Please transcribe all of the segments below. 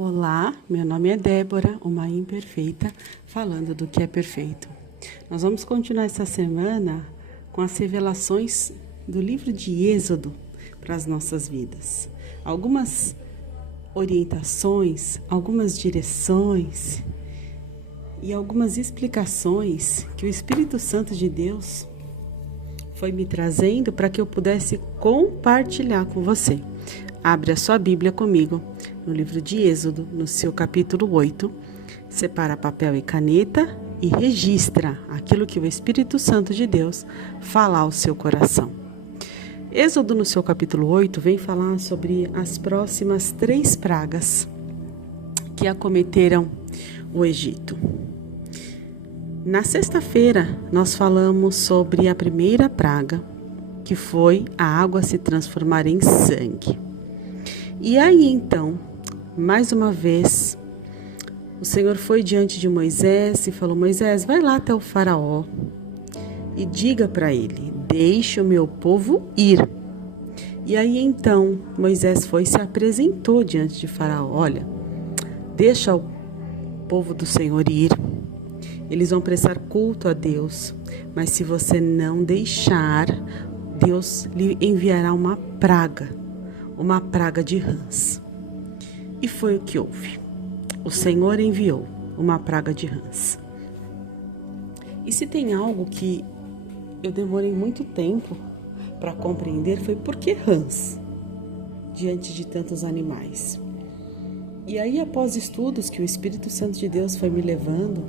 Olá, meu nome é Débora, uma imperfeita, falando do que é perfeito. Nós vamos continuar essa semana com as revelações do livro de Êxodo para as nossas vidas. Algumas orientações, algumas direções e algumas explicações que o Espírito Santo de Deus foi me trazendo para que eu pudesse compartilhar com você. Abre a sua Bíblia comigo no livro de Êxodo, no seu capítulo 8. Separa papel e caneta e registra aquilo que o Espírito Santo de Deus fala ao seu coração. Êxodo, no seu capítulo 8, vem falar sobre as próximas 3 pragas que acometeram o Egito. Na sexta-feira, nós falamos sobre a primeira praga, que foi a água se transformar em sangue. E aí, então, mais uma vez, o Senhor foi diante de Moisés e falou: Moisés, vai lá até o faraó e diga para ele, deixe o meu povo ir. E aí, então, Moisés foi e se apresentou diante de faraó. Olha, deixa o povo do Senhor ir. Eles vão prestar culto a Deus, mas se você não deixar, Deus lhe enviará uma praga de rãs. E foi o que houve. O Senhor enviou uma praga de rãs. E se tem algo que eu demorei muito tempo para compreender, foi por que rãs diante de tantos animais. E aí, após estudos que o Espírito Santo de Deus foi me levando,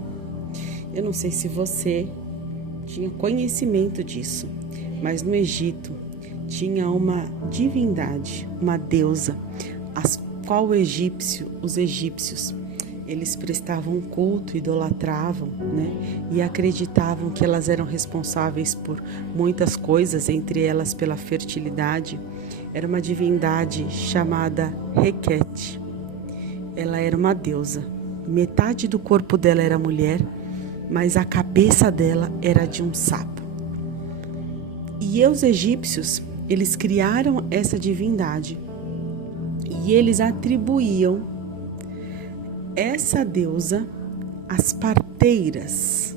eu não sei se você tinha conhecimento disso, mas no Egito tinha uma divindade, uma deusa, a qual os egípcios, eles prestavam culto, idolatravam, e acreditavam que elas eram responsáveis por muitas coisas, entre elas pela fertilidade. Era uma divindade chamada Requete. Ela era uma deusa. Metade do corpo dela era mulher, mas a cabeça dela era de um sapo. E os egípcios, eles criaram essa divindade e eles atribuíam essa deusa às parteiras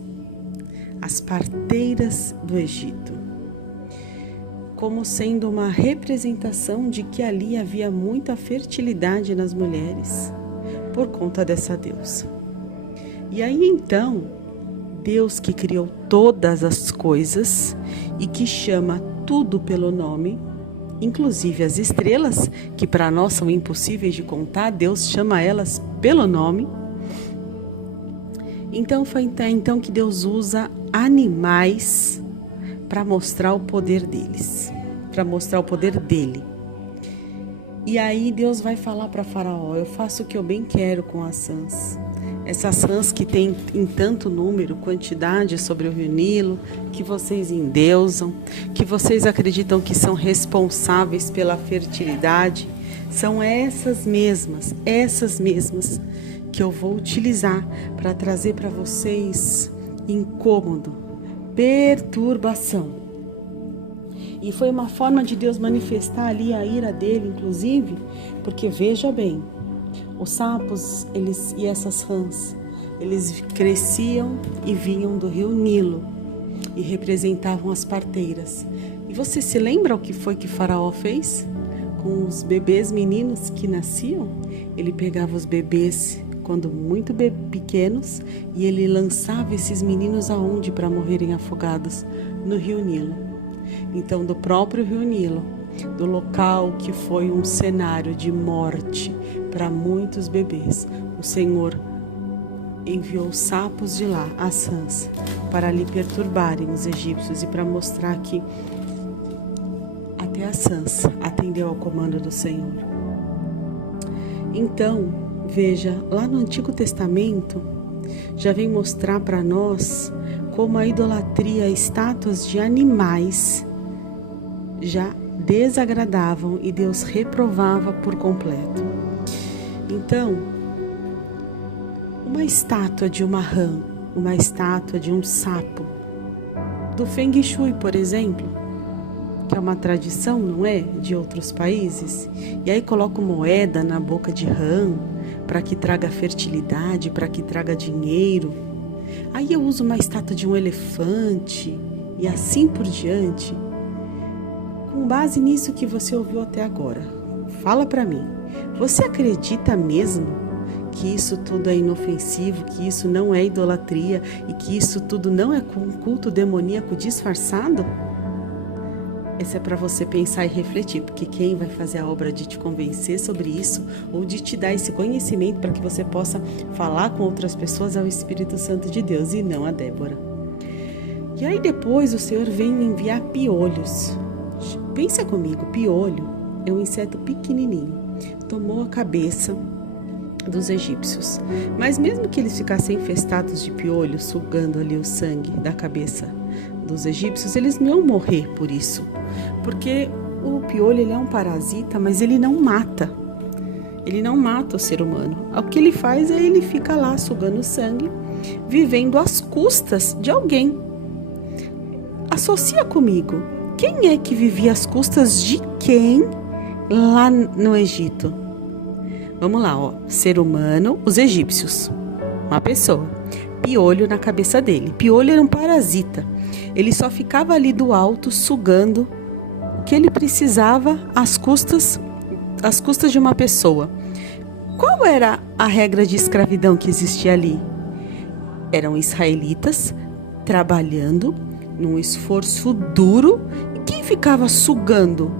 do Egito, como sendo uma representação de que ali havia muita fertilidade nas mulheres por conta dessa deusa. E aí então, Deus, que criou todas as coisas e que chama tudo pelo nome, inclusive as estrelas, que para nós são impossíveis de contar, Deus chama elas pelo nome. Então foi então que Deus usa animais para mostrar o poder deles, para mostrar o poder dele. E aí Deus vai falar para Faraó: eu faço o que eu bem quero com as rãs. Essas rãs que tem em tanto número, quantidade sobre o Rio Nilo, que vocês endeusam, que vocês acreditam que são responsáveis pela fertilidade, são essas mesmas que eu vou utilizar para trazer para vocês incômodo, perturbação. E foi uma forma de Deus manifestar ali a ira dele, inclusive, porque veja bem, os sapos e essas rãs, eles cresciam e vinham do rio Nilo e representavam as parteiras. E você se lembra o que foi que Faraó fez com os bebês meninos que nasciam? Ele pegava os bebês quando muito pequenos e ele lançava esses meninos aonde para morrerem afogados? No rio Nilo. Então, do próprio rio Nilo, do local que foi um cenário de morte para muitos bebês, o Senhor enviou os sapos de lá, as rãs, para lhe perturbarem os egípcios e para mostrar que até as rãs atendeu ao comando do Senhor. Então, veja, lá no Antigo Testamento já vem mostrar para nós como a idolatria a estátuas de animais já desagradavam e Deus reprovava por completo. Então, uma estátua de uma rã, uma estátua de um sapo, do Feng Shui, por exemplo, que é uma tradição, não é? De outros países. E aí colocam moeda na boca de rã para que traga fertilidade, para que traga dinheiro. Aí eu uso uma estátua de um elefante e assim por diante. Com base nisso que você ouviu até agora, fala para mim, você acredita mesmo que isso tudo é inofensivo, que isso não é idolatria e que isso tudo não é culto demoníaco disfarçado? Essa é para você pensar e refletir, porque quem vai fazer a obra de te convencer sobre isso ou de te dar esse conhecimento para que você possa falar com outras pessoas é o Espírito Santo de Deus e não a Débora. E aí depois o Senhor vem me enviar piolhos. Pensa comigo, piolho é um inseto pequenininho, tomou a cabeça dos egípcios. Mas mesmo que eles ficassem infestados de piolho, sugando ali o sangue da cabeça dos egípcios, eles não iam morrer por isso. Porque o piolho ele é um parasita, mas ele não mata. Ele não mata o ser humano. O que ele faz é ele fica lá sugando o sangue, vivendo às custas de alguém. Associa comigo. Quem é que vivia às custas de quem lá no Egito? Vamos lá, ó. Ser humano, os egípcios. Uma pessoa. Piolho na cabeça dele. Piolho era um parasita. Ele só ficava ali do alto, sugando o que ele precisava às custas de uma pessoa. Qual era a regra de escravidão que existia ali? Eram israelitas trabalhando num esforço duro. E quem ficava sugando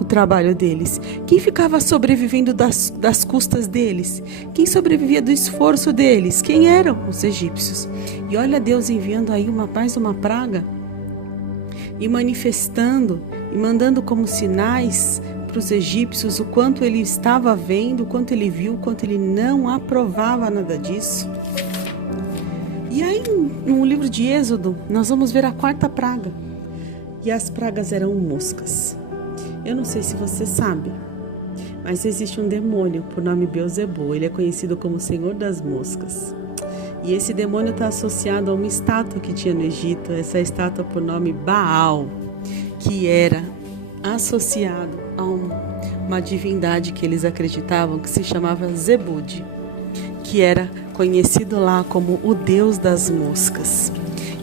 o trabalho deles? Quem ficava sobrevivendo das custas deles? Quem sobrevivia do esforço deles? Quem eram? Os egípcios. E olha Deus enviando aí mais uma praga e manifestando e mandando como sinais para os egípcios o quanto ele estava vendo, o quanto ele viu, o quanto ele não aprovava nada disso. E aí no livro de Êxodo nós vamos ver a quarta praga. E as pragas eram moscas. Eu não sei se você sabe, mas existe um demônio por nome Beelzebul. Ele é conhecido como Senhor das Moscas. E esse demônio está associado a uma estátua que tinha no Egito. Essa estátua por nome Baal, que era associado a uma divindade que eles acreditavam que se chamava Zebud, que era conhecido lá como o Deus das Moscas.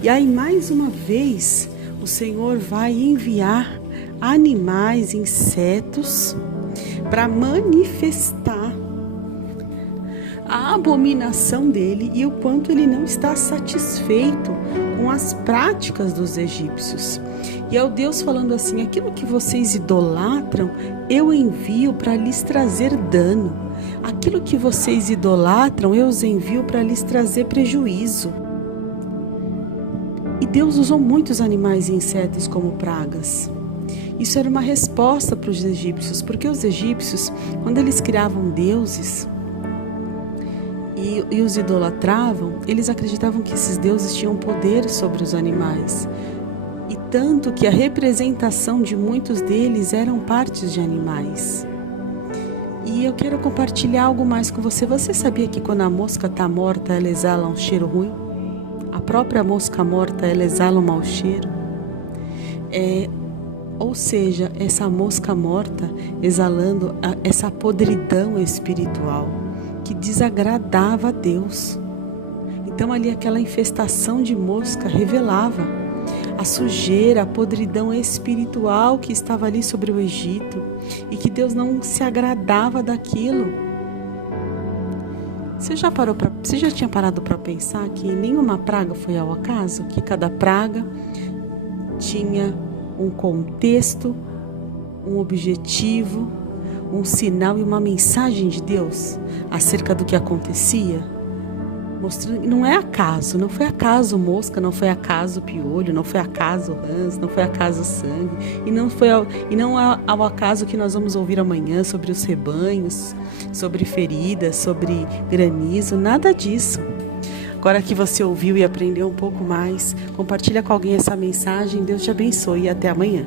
E aí mais uma vez o Senhor vai enviar animais, insetos, para manifestar a abominação dele e o quanto ele não está satisfeito com as práticas dos egípcios. E é o Deus falando assim: aquilo que vocês idolatram, eu envio para lhes trazer dano. Aquilo que vocês idolatram, eu os envio para lhes trazer prejuízo. E Deus usou muitos animais e insetos como pragas. Isso era uma resposta para os egípcios, porque os egípcios, quando eles criavam deuses e os idolatravam, eles acreditavam que esses deuses tinham poder sobre os animais. E tanto que a representação de muitos deles eram partes de animais. E eu quero compartilhar algo mais com você. Você sabia que quando a mosca está morta, ela exala um cheiro ruim? A própria mosca morta, ela exala um mau cheiro? Ou seja, essa mosca morta exalando essa podridão espiritual que desagradava a Deus. Então ali aquela infestação de mosca revelava a sujeira, a podridão espiritual que estava ali sobre o Egito e que Deus não se agradava daquilo. Você já tinha parado para pensar que nenhuma praga foi ao acaso? Que cada praga tinha um contexto, um objetivo, um sinal e uma mensagem de Deus acerca do que acontecia? Mostrando, não é acaso, não foi acaso mosca, não foi acaso piolho, não foi acaso rãs, não foi acaso sangue, e não é ao acaso que nós vamos ouvir amanhã sobre os rebanhos, sobre feridas, sobre granizo, nada disso. Agora que você ouviu e aprendeu um pouco mais, compartilha com alguém essa mensagem. Deus te abençoe e até amanhã.